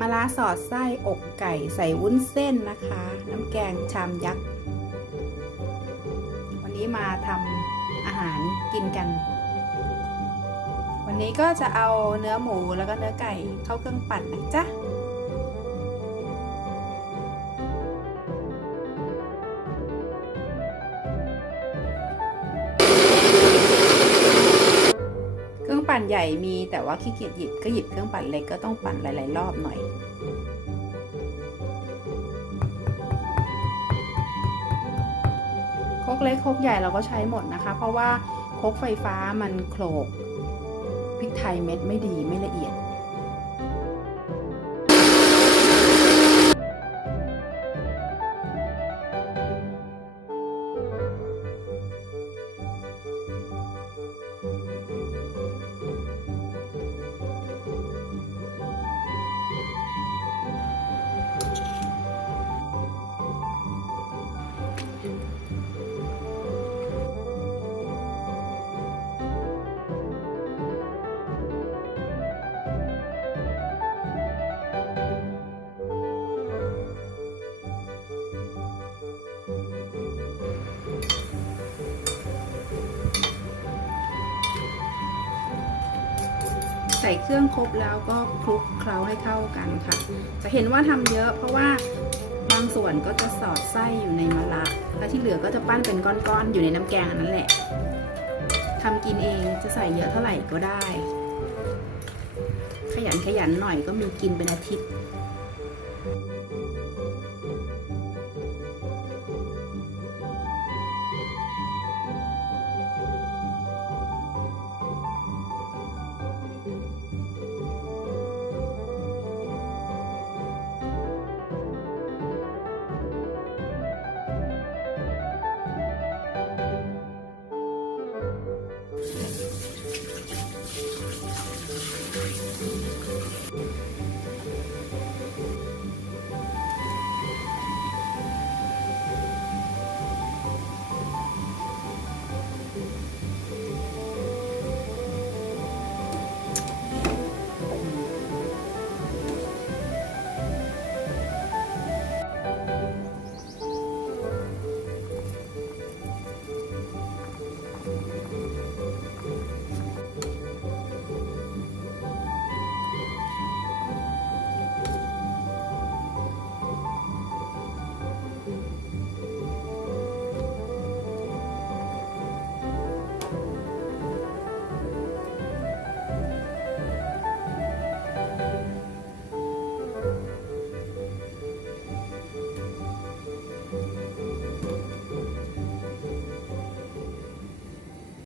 มะระสอดไส้อกไก่ใส่วุ้นเส้นนะคะ น้ำแกงชามยักษ์ วันนี้มาทำอาหารกินกัน วันนี้ก็จะเอาเนื้อหมูแล้วก็เนื้อไก่เข้าเครื่องปั่นนะจ๊ะ ปั่นใหญ่มีแต่ว่าขี้เกียจหยิบก็หยิบเครื่องปั่นเล็กก็ต้องปั่นหลาย ๆ รอบหน่อย โคกเล็กโคกใหญ่เราก็ใช้หมดนะคะ เพราะว่าโคกไฟฟ้ามันโขลกพริกไทยเม็ดไม่ดีไม่ละเอียด ส่เครื่องครบแล้วก็คลุกเคล้าให้เข้ากันค่ะ จะเห็นว่าทำเยอะ เพราะว่าบางส่วนก็จะสอดไส้อยู่ในมะระแล้วที่เหลือก็จะปั้นเป็นก้อนๆอยู่ในน้ำแกงอันนั้นแหละทำกินเองจะใส่เยอะเท่าไหร่ก็ได้ ขยันขยันหน่อยก็มีกินเป็นอาทิตย์